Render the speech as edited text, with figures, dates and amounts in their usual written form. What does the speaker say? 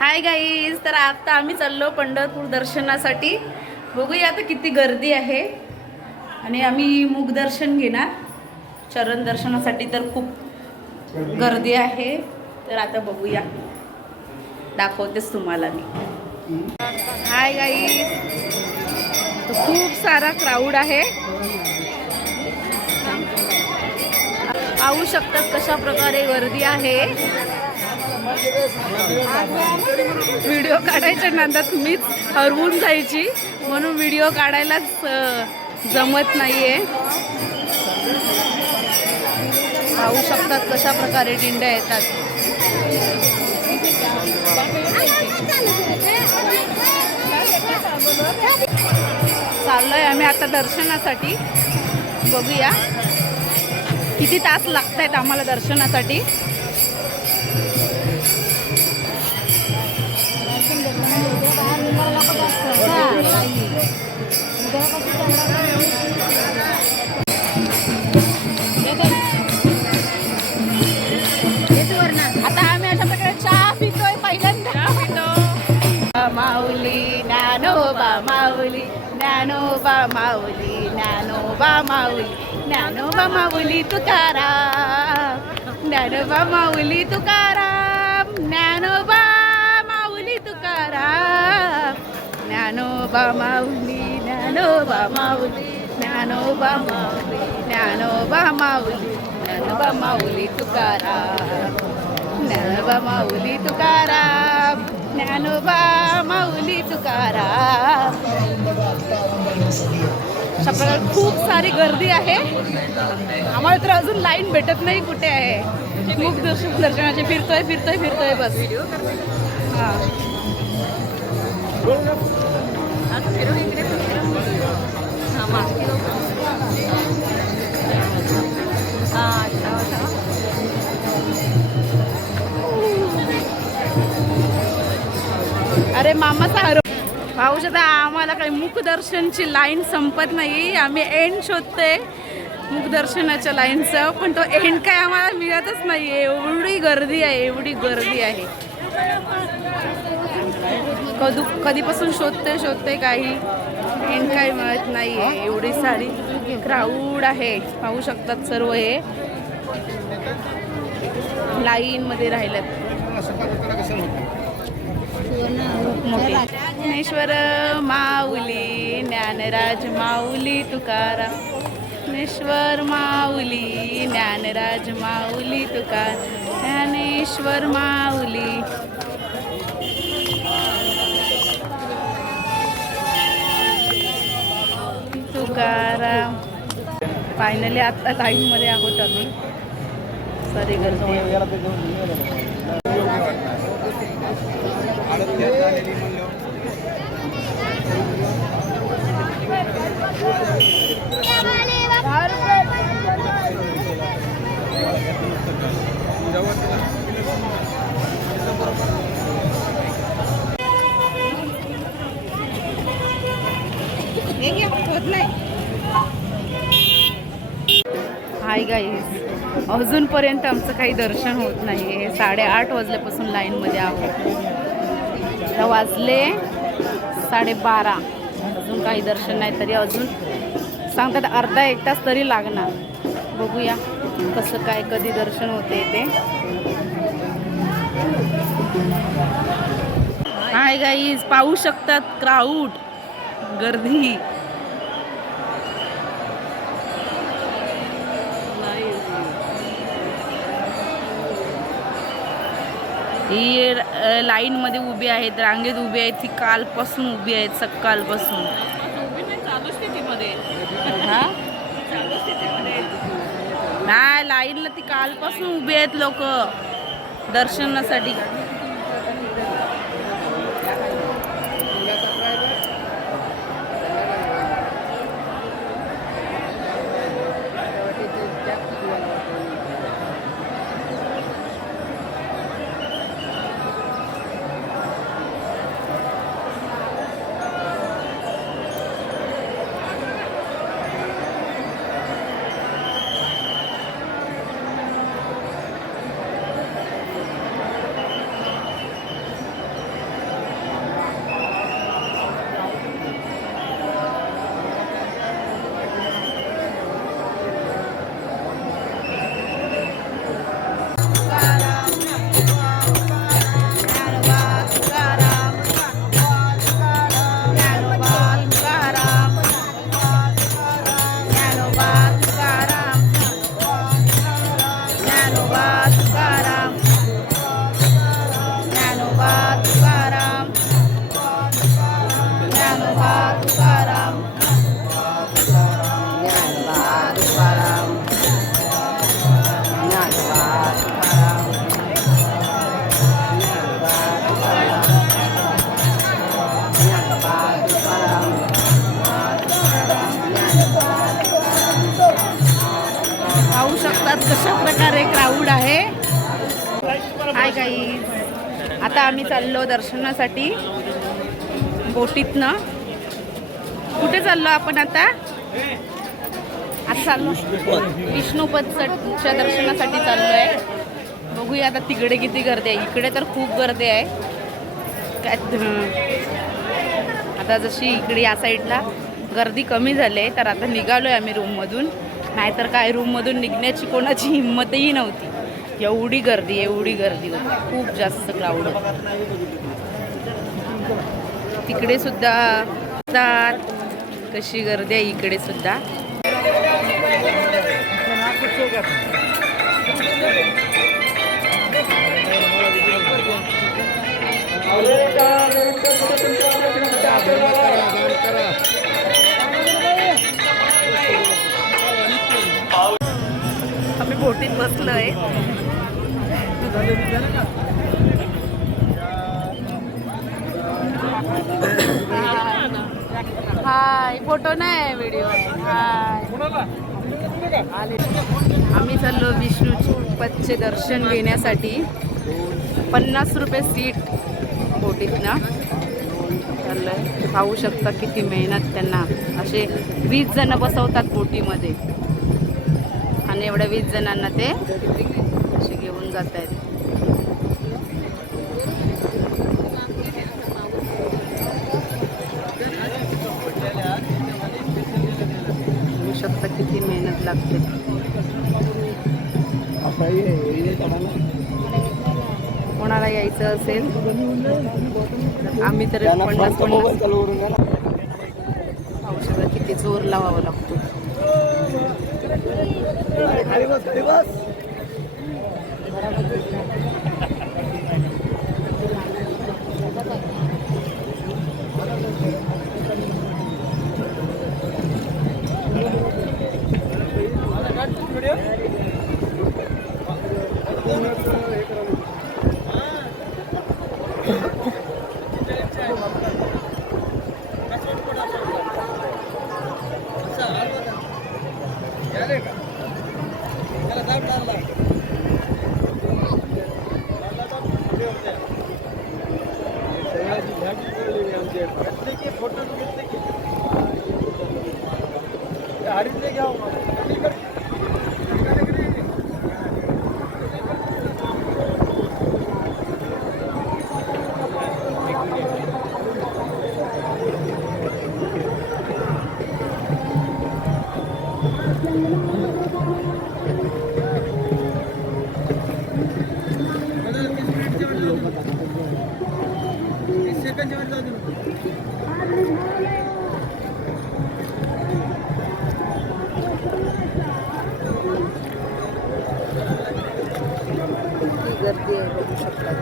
Hi guys, तर आता आम्ही चाललो पंढरपूर दर्शनासाठी. बघूया आता किती गर्दी आहे. आणि आम्ही मुख दर्शन घेणार. चरण दर्शनासाठी तर खूप गर्दी आहे. तर आता बघूया, दाखवतेच तुम्हाला मी. हाय गाईज, खूप सारा क्राऊड आहे. पाहू शकतात कशा प्रकारे गर्दी आहे. व्हिडिओ काढायच्या नादात मीच हरवून जायची, म्हणून व्हिडिओ काढायलाच जमत नाहीये. पाहू शकतात कशा प्रकारे दिंड्या येतात. चाललोय आम्ही आता दर्शनासाठी. बघूया किती तास लागत आहेत आम्हाला दर्शनासाठी. आता आम्ही अशा प्रकारे चहा पितोय. पहिल्यांदा माऊली ज्ञानोबा माऊली, ज्ञानोबा माऊली, ज्ञानोबा माऊली, ज्ञानोबा माऊली तुकाराम, ज्ञानोबा माऊली तुकाराम, ज्ञानोबा माऊली तुकाराम, ज्ञानोबा माऊली, ज्ञानोबा माऊली, ज्ञानोबा माऊली, ज्ञानोबा माऊली, ज्ञानोबा माऊली तुकाराम, ज्ञानोबा माऊली तुकाराम, ज्ञानोबा माऊली तुकाराम. अशा प्रकारे खूप सारी गर्दी आहे. आम्हाला तर अजून लाईन भेटत नाही कुठे आहे. मुख दर्शनाचे फिरतोय बस. हां अरे मामाचा हर पाहू शकता. आम्हाला काही मुखदर्शनची लाईन संपत नाही. आम्ही एंड शोधतोय मुखदर्शनाच्या लाईनचं, पण तो एंड काय आम्हाला मिळतच नाही. एवढी गर्दी आहे, एवढी गर्दी आहे. कधीपासून शोधते काही एंड काही मिळत नाही आहे. एवढी सारी क्राऊड आहे. पाहू शकतात सर्व हे लाईनमध्ये राहिलेत. ज्ञानेश्वर माऊली, ज्ञानराज माऊली तुकाराम, ज्ञानेश्वर माऊली, ज्ञानराज माऊली तुकाराम, ज्ञानेश्वर माऊली. तुकाराम. फायनली आता लाईन मध्ये आहोत आम्ही. सारी गर्दी होत नाही. हाय गाईज, अजूनपर्यंत आमचं काही दर्शन होत नाही. 8:30 वाजल्यापासून लाईनमध्ये आहोत. आता वाजले 12:30. अजून काही दर्शन नाही. तरी अजून सांगतात अर्धा एक तास तरी लागणार. बघूया कसं काय, कधी दर्शन होते ते. हाय गाईज, पाहू शकतात क्राऊड, गर्दी. ही लाईनमध्ये उभी आहेत, रांगेत उभी आहेत. ती कालपासून उभी आहेत, सकाळपासून. नाही, लाईनला ती कालपासून उभी आहेत लोक दर्शनासाठी. काही आता आम्ही चाललो दर्शनासाठी बोटीतनं. कुठे चाललो आपण आता चाललो विष्णुपदच्या दर्शनासाठी चाललो आहे. बघूया आता तिकडे किती गर्दी आहे. इकडे तर खूप गर्दी आहे. आता जशी इकडे या साईडला गर्दी कमी झाली आहे तर आता निघालो आहे आम्ही रूममधून. नाहीतर काय रूममधून निघण्याची कोणाची हिंमतही नव्हती. एवढी गर्दी होती. खूप जास्त क्राऊड होतं. तिकडे सुद्धा कशी गर्दी आहे इकडे सुद्धा. आम्ही बोटीत बसलोय. हाय फोटो नाही व्हिडिओ. हाय आम्ही चाललो विष्णूपदचे दर्शन घेण्यासाठी. 50 रुपये सीट बोटीतनं चाललंय. पाहू शकता किती मेहनत त्यांना. असे 20 जण बसवतात बोटीमध्ये आणि एवढ्या 20 जणांना ते असे घेऊन जात आहेत. पाहू शकता किती मेहनत लागते. कोणाला यायचं असेल आम्ही तर 50 औषधा किती जोर लावावं लागतो. गर्दी आहे बघू शकता.